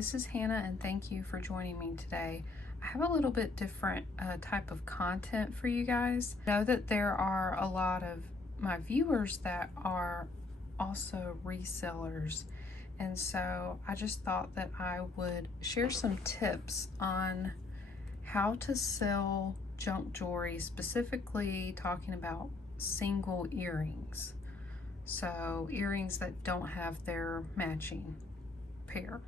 this is Hannah and thank you for joining me today. I have a little bit different type of content for you guys. I know that there are a lot of my viewers that are also resellers, and so I just thought that I would share some tips on how to sell junk jewelry, specifically talking about single earrings. So earrings that don't have their matching pair.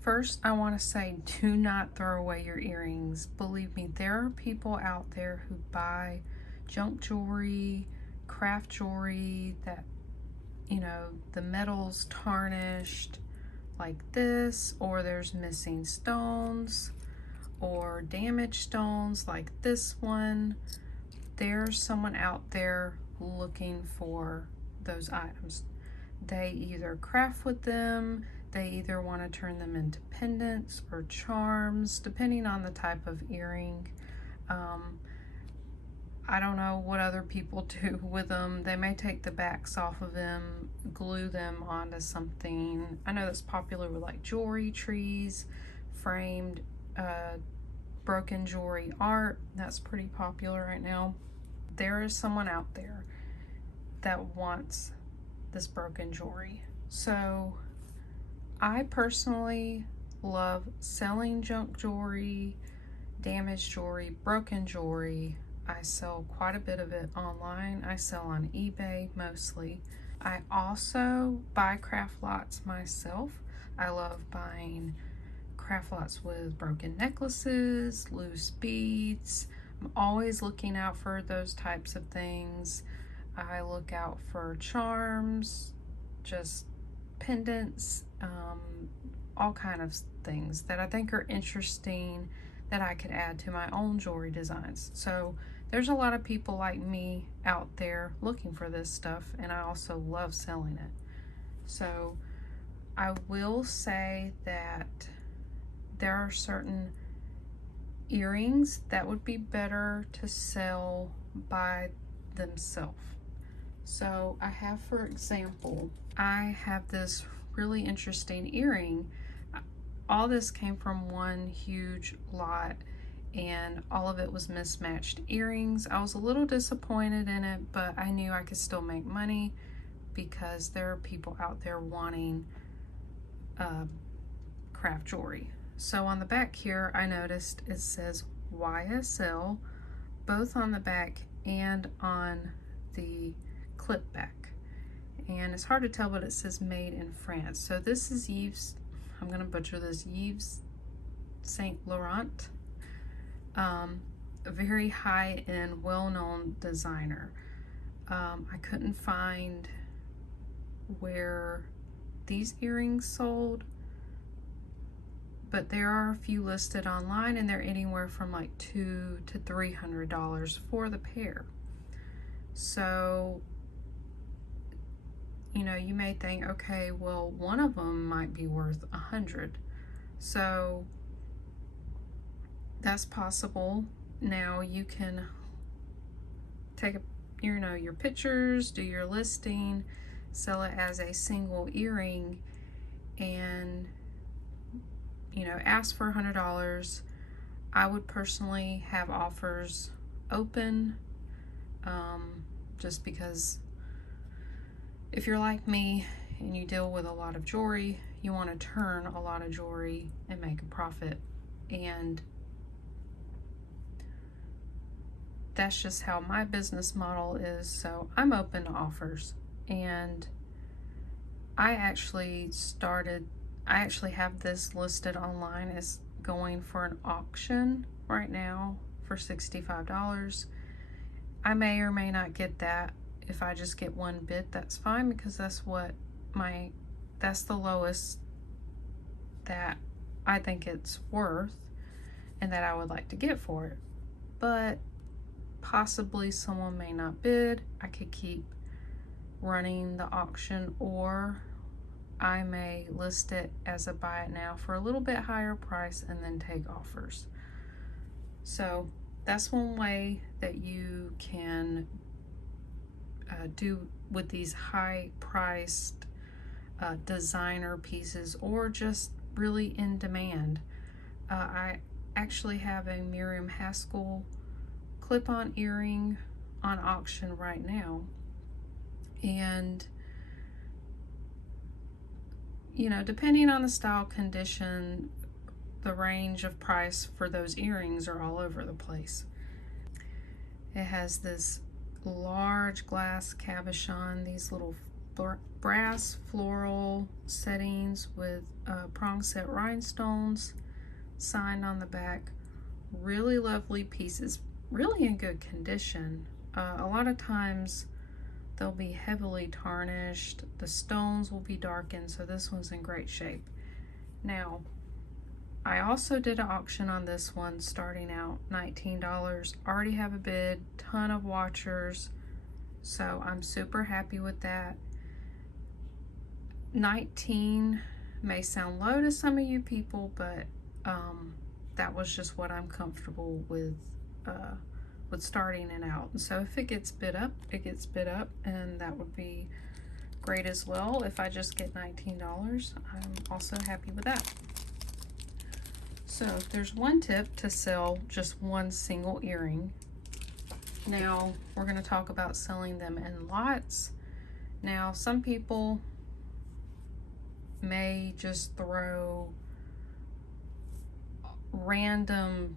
First, I want to say, do not throw away your earrings. Believe me, there are people out there who buy junk jewelry, craft jewelry that, you know, the metal's tarnished like this, or there's missing stones or damaged stones like this one. There's someone out there looking for those items. They either craft with them, they either want to turn them into pendants or charms, depending on the type of earring. I don't know what other people do with them. They may take the backs off of them, glue them onto something. I know that's popular with like jewelry trees, framed broken jewelry art. That's pretty popular right now. There is someone out there that wants this broken jewelry. So I personally love selling junk jewelry, damaged jewelry, broken jewelry. I sell quite a bit of it online. I sell on eBay mostly. I also buy craft lots myself. I love buying craft lots with broken necklaces, loose beads. I'm always looking out for those types of things. I look out for charms, just pendants, all kind of things that I think are interesting that I could add to my own jewelry designs. So there's a lot of people like me out there looking for this stuff, and I also love selling it. So I will say that there are certain earrings that would be better to sell by themselves. So I have, for example, I have this really interesting earring. All this came from one huge lot, and all of it was mismatched earrings. I was a little disappointed in it, but I knew I could still make money because there are people out there wanting craft jewelry. So on the back here, I noticed it says YSL, both on the back and on the clip back. And it's hard to tell, but it says made in France. So this is Yves, I'm gonna butcher this, Yves Saint Laurent, a very high-end, well-known designer. I couldn't find where these earrings sold, but there are a few listed online, and they're anywhere from like $200 to $300 for the pair. So, you know, you may think, okay, well, one of them might be worth $100. So that's possible. Now you can take your pictures, do your listing, sell it as a single earring, and ask for $100. I would personally have offers open, just because if you're like me and you deal with a lot of jewelry, you want to turn a lot of jewelry and make a profit. And that's just how my business model is. So I'm open to offers. And I actually have this listed online as going for an auction right now for $65. I may or may not get that. If I just get one bid, that's fine, because that's the lowest that I think it's worth and that I would like to get for it. But possibly someone may not bid. I could keep running the auction, or I may list it as a buy it now for a little bit higher price and then take offers. So that's one way that you can do with these high priced designer pieces, or just really in demand. I actually have a Miriam Haskell clip-on earring on auction right now, and you know, depending on the style, condition, the range of price for those earrings are all over the place. It has this large glass cabochon, these little brass floral settings with prong set rhinestones signed on the back. Really lovely pieces, really in good condition. A lot of times they'll be heavily tarnished, the stones will be darkened, so this one's in great shape. Now, I also did an auction on this one, starting out $19. Already have a bid, ton of watchers, so I'm super happy with that. 19 may sound low to some of you people, but that was just what I'm comfortable with starting it out. And so if it gets bid up, it gets bid up, and that would be great as well. If I just get $19, I'm also happy with that. So there's one tip to sell just one single earring. Now we're going to talk about selling them in lots. Now some people may just throw random,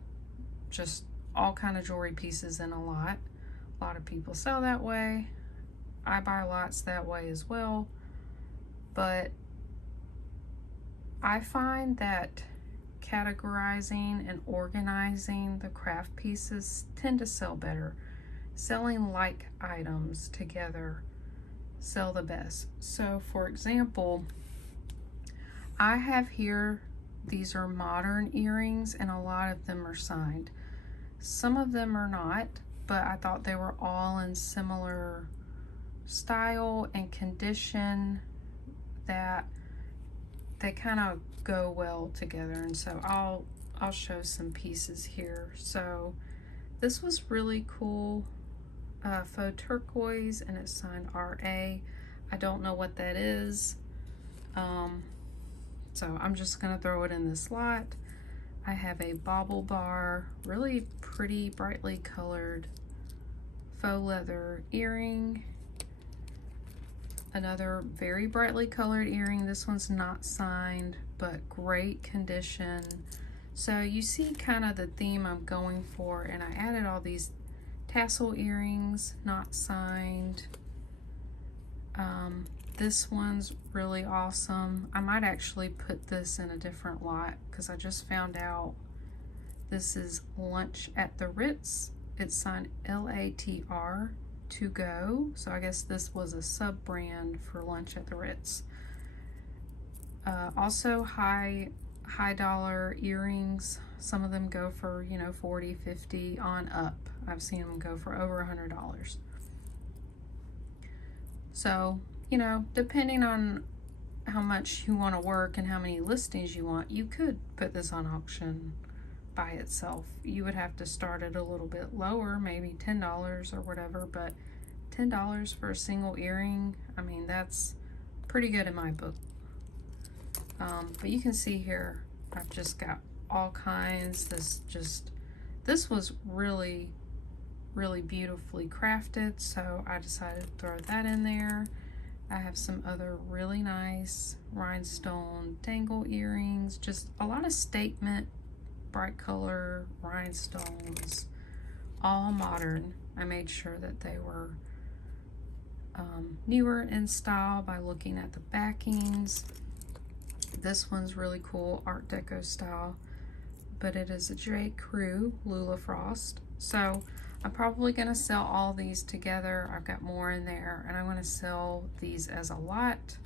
just all kind of jewelry pieces in a lot. A lot of people sell that way. I buy lots that way as well. But I find that categorizing and organizing the craft pieces tend to sell better. Selling like items together sell the best. So for example, I have here, these are modern earrings, and a lot of them are signed. Some of them are not, but I thought they were all in similar style and condition that they kind of go well together. And so I'll show some pieces here. So this was really cool, faux turquoise, and it's signed RA. I don't know what that is, so I'm just gonna throw it in this lot. I have a bauble bar, really pretty brightly colored faux leather earring. Another very brightly colored earring. This one's not signed, but great condition. So you see kind of the theme I'm going for, and I added all these tassel earrings, not signed. This one's really awesome. I might actually put this in a different lot because I just found out this is Lunch at the Ritz. It's signed LATR to go. So I guess this was a sub brand for Lunch at the Ritz. Also high dollar earrings. Some of them go for, you know, 40, 50 on up. I've seen them go for over $100. So, you know, depending on how much you want to work and how many listings you want, you could put this on auction by itself. You would have to start it a little bit lower, maybe $10 or whatever, but $10 for a single earring, I mean, that's pretty good in my book. But you can see here, I've just got all kinds. This was really, really beautifully crafted, so I decided to throw that in there. I have some other really nice rhinestone dangle earrings, just a lot of statement, bright color rhinestones, all modern. I made sure that they were newer in style by looking at the backings. This one's really cool, Art Deco style, but it is a J. Crew Lula Frost. So I'm probably going to sell all these together. I've got more in there, and I'm going to sell these as a lot.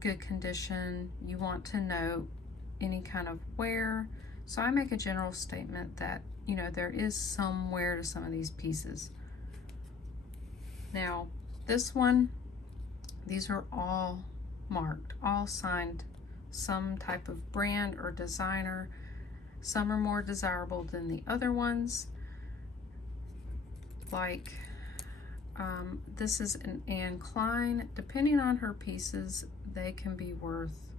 Good condition. You want to note any kind of wear. So I make a general statement that, you know, there is some wear to some of these pieces. Now, this one, these are all marked, all signed, some type of brand or designer. Some are more desirable than the other ones. Like this is an Anne Klein. Depending on her pieces, they can be worth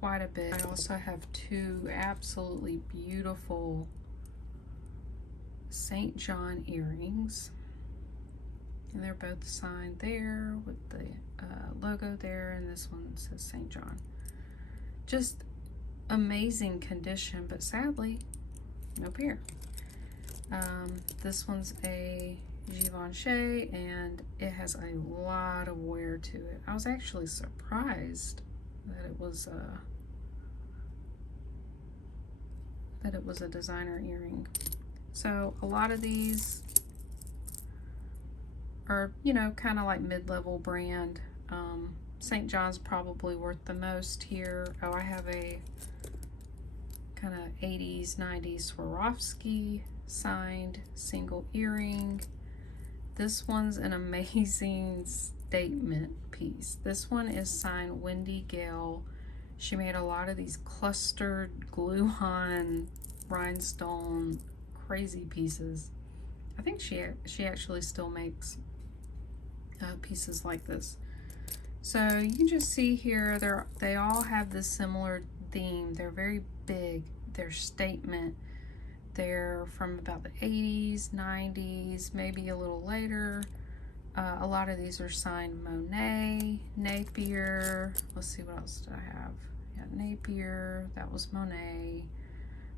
quite a bit. I also have two absolutely beautiful St. John earrings. And they're both signed there with the logo there, and this one says St. John. Just amazing condition, but sadly, no pair. This one's a Givenchy, and it has a lot of wear to it. I was actually surprised that it was a designer earring. So a lot of these are, you know, kind of like mid-level brand. St. John's probably worth the most here. Oh, I have a kind of 80s, 90s Swarovski signed single earring. This one's an amazing statement piece. This one is signed Wendy Gale. She made a lot of these clustered glue-on rhinestone crazy pieces. I think she actually still makes pieces like this. So you can just see here, they all have this similar theme. They're very big. They're statement. They're from about the 80s, 90s, maybe a little later. A lot of these are signed Monet, Napier. Let's see, what else did I have? Yeah, Napier, that was Monet.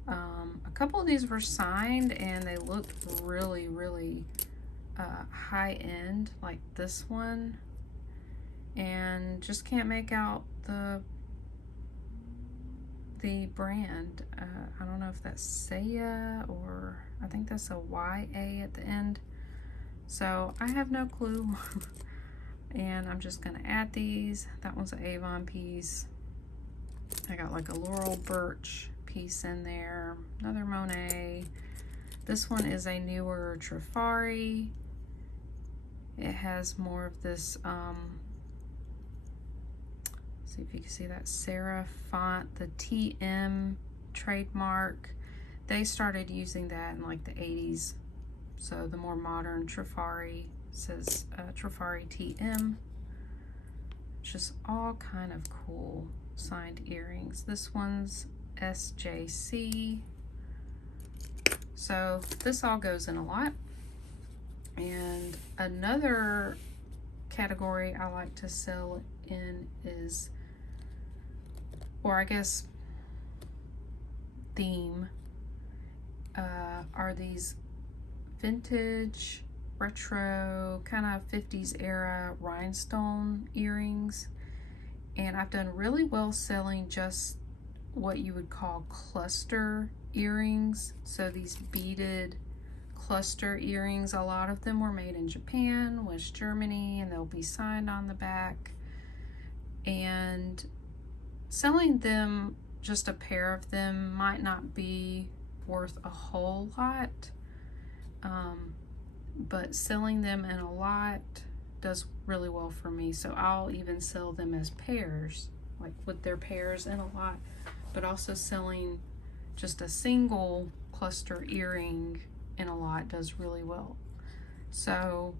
A couple of these were signed and they looked really, really high end, like this one. And just can't make out the brand. I don't know if that's Saya, or I think that's a YA at the end. So I have no clue. And I'm just gonna add these. That one's an Avon piece. I got like a Laurel Birch piece in there. Another Monet. This one is a newer Trifari. It has more of this, see if you can see that serif font, the TM trademark. They started using that in like the 80s. So the more modern Trifari says Trifari TM. Just all kind of cool signed earrings. This one's SJC. So this all goes in a lot. And another category I like to sell in is, or I guess theme, are these vintage, retro, kind of 50s era rhinestone earrings. And I've done really well selling just what you would call cluster earrings. So these beaded cluster earrings, a lot of them were made in Japan, West Germany, and they'll be signed on the back. And selling them, just a pair of them, might not be worth a whole lot, but selling them in a lot does really well for me. So I'll even sell them as pairs, like with their pairs in a lot, but also selling just a single cluster earring in a lot does really well. So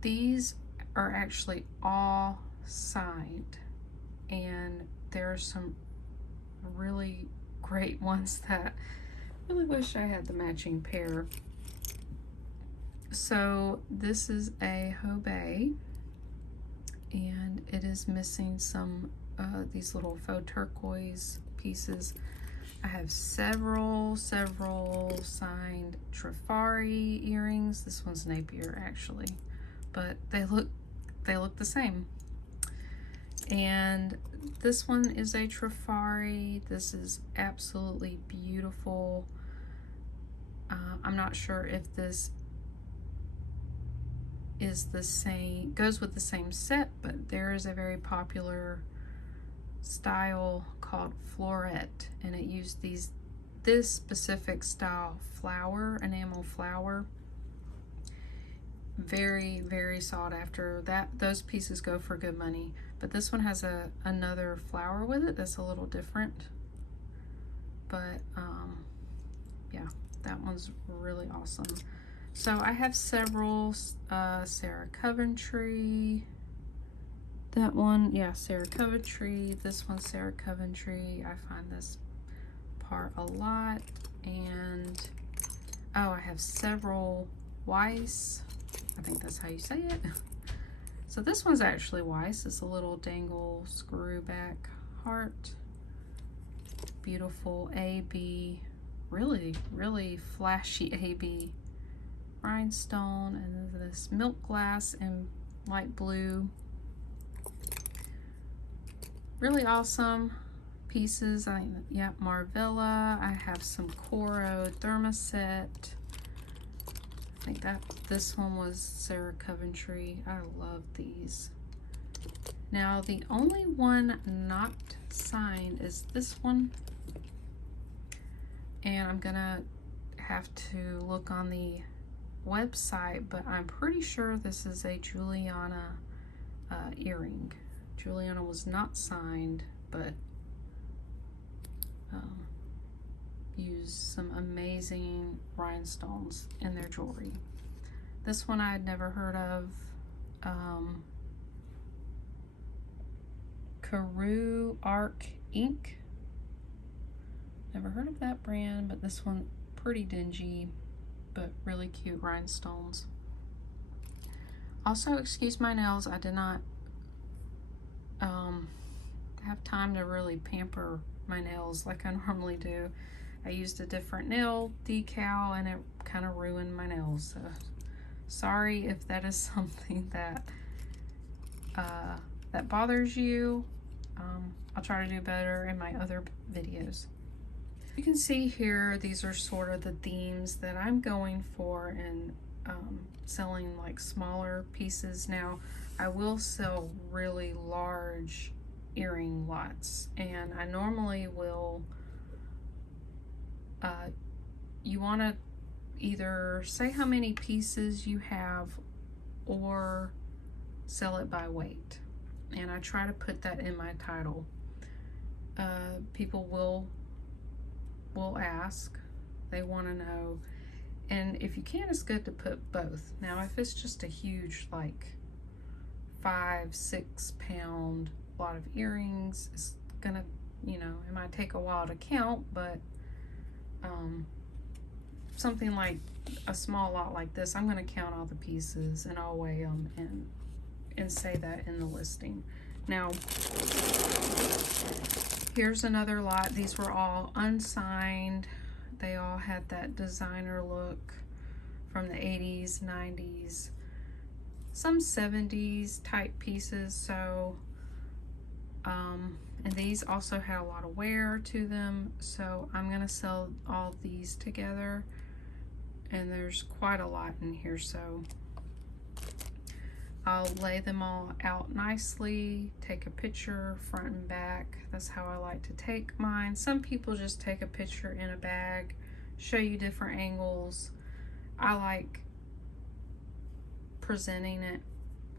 these are actually all signed, and there are some really great ones that I really wish I had the matching pair. So this is a Hobey, and it is missing some these little faux turquoise pieces. I have several signed Trifari earrings. This one's Napier actually, but they look the same. And this one is a Trifari. This is absolutely beautiful. I'm not sure if this is the same, goes with the same set, but there is a very popular style called floret, and it used this specific style flower, enamel flower. Very sought after. Those pieces go for good money, but this one has another flower with it that's a little different. But yeah, that one's really awesome. So I have several Sarah Coventry That one, yeah, Sarah Coventry. This one's Sarah Coventry. I find this part a lot. And, oh, I have several Weiss. I think that's how you say it. So this one's actually Weiss. It's a little dangle screw back heart. Beautiful AB, really, really flashy AB rhinestone. And then this milk glass in light blue. Really awesome pieces. I think, yeah, Marvella. I have some Coro Thermoset. I think that this one was Sarah Coventry. I love these. Now the only one not signed is this one, and I'm gonna have to look on the website, but I'm pretty sure this is a Juliana earring. Juliana was not signed, but used some amazing rhinestones in their jewelry. This one I had never heard of. Carew Arc Ink. Never heard of that brand, but this one pretty dingy, but really cute rhinestones. Also, excuse my nails. I did not have time to really pamper my nails like I normally do. I used a different nail decal and it kind of ruined my nails. So sorry if that is something that that bothers you. I'll try to do better in my other videos. You can see here, these are sort of the themes that I'm going for and selling like smaller pieces. Now, I will sell really large earring lots, and I normally will, you want to either say how many pieces you have or sell it by weight. And I try to put that in my title. People will ask, they want to know, and if you can, it's good to put both. Now if it's just a huge like 5-6 pound lot of earrings, it's gonna, you know, it might take a while to count, but something like a small lot like this, I'm gonna count all the pieces and I'll weigh them and say that in the listing. Now here's another lot. These were all unsigned. They all had that designer look from the 80s, 90s, some 70s type pieces. So and these also had a lot of wear to them, so I'm gonna sell all these together, and there's quite a lot in here, so I'll lay them all out nicely, take a picture front and back. That's how I like to take mine. Some people just take a picture in a bag, show you different angles. I like presenting it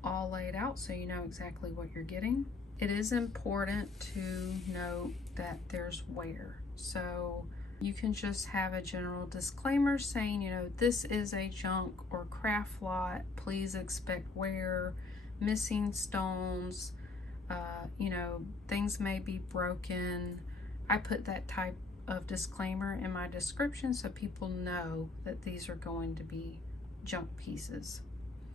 all laid out so you know exactly what you're getting. It is important to note that there's wear. So you can just have a general disclaimer saying, you know, this is a junk or craft lot. Please expect wear, missing stones, you know, things may be broken. I put that type of disclaimer in my description so people know that these are going to be junk pieces.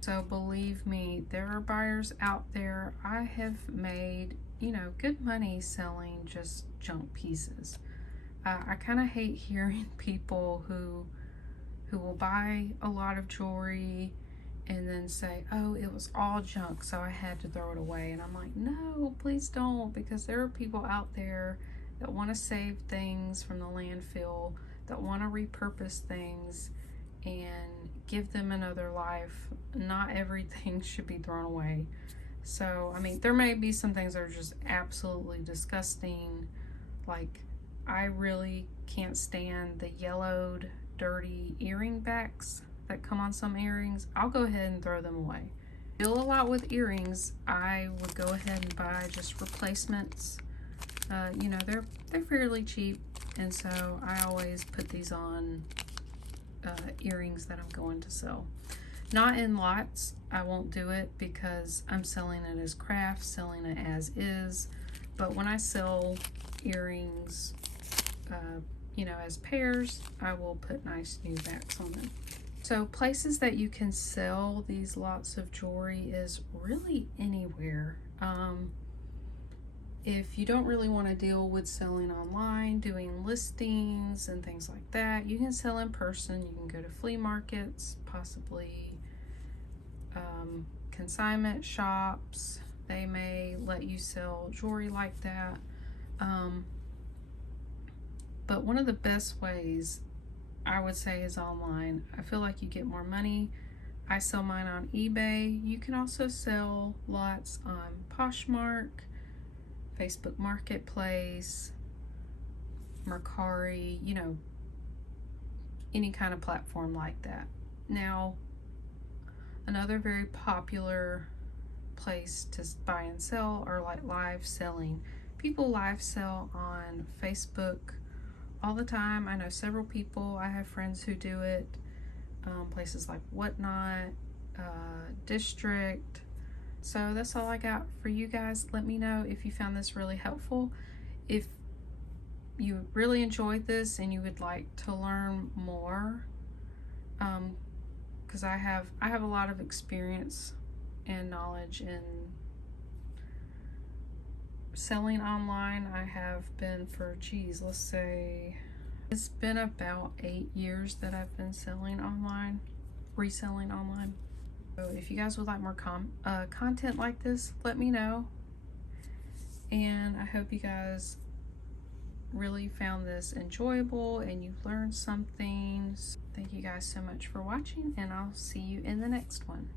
So believe me, there are buyers out there. I have made, you know, good money selling just junk pieces. I kind of hate hearing people who will buy a lot of jewelry and then say, oh, it was all junk, so I had to throw it away. And I'm like, no, please don't, because there are people out there that want to save things from the landfill, that want to repurpose things and give them another life. Not everything should be thrown away. So, I mean, there may be some things that are just absolutely disgusting. Like, I really can't stand the yellowed, dirty earring backs that come on some earrings. I'll go ahead and throw them away. Deal a lot with earrings. I would go ahead and buy just replacements. You know, they're fairly cheap, and so I always put these on earrings that I'm going to sell. Not in lots. I won't do it because I'm selling it as craft, selling it as is. But when I sell earrings, you know, as pairs, I will put nice new backs on them. So places that you can sell these lots of jewelry is really anywhere. If you don't really want to deal with selling online, doing listings and things like that, you can sell in person. You can go to flea markets, possibly consignment shops. They may let you sell jewelry like that. But one of the best ways I would say is online. I feel like you get more money. I sell mine on eBay. You can also sell lots on Poshmark, Facebook Marketplace, Mercari, you know, any kind of platform like that. Now, another very popular place to buy and sell are like live selling. People live sell on Facebook all the time. I know several people. I have friends who do it. Places like Whatnot, District. So that's all I got for you guys. Let me know if you found this really helpful. If you really enjoyed this and you would like to learn more, because I have a lot of experience and knowledge in selling online. I have been for, geez, let's say it's been about 8 years that I've been selling online, reselling online. So if you guys would like more content like this, let me know. And I hope you guys really found this enjoyable and you've learned something. Thank you guys so much for watching, and I'll see you in the next one.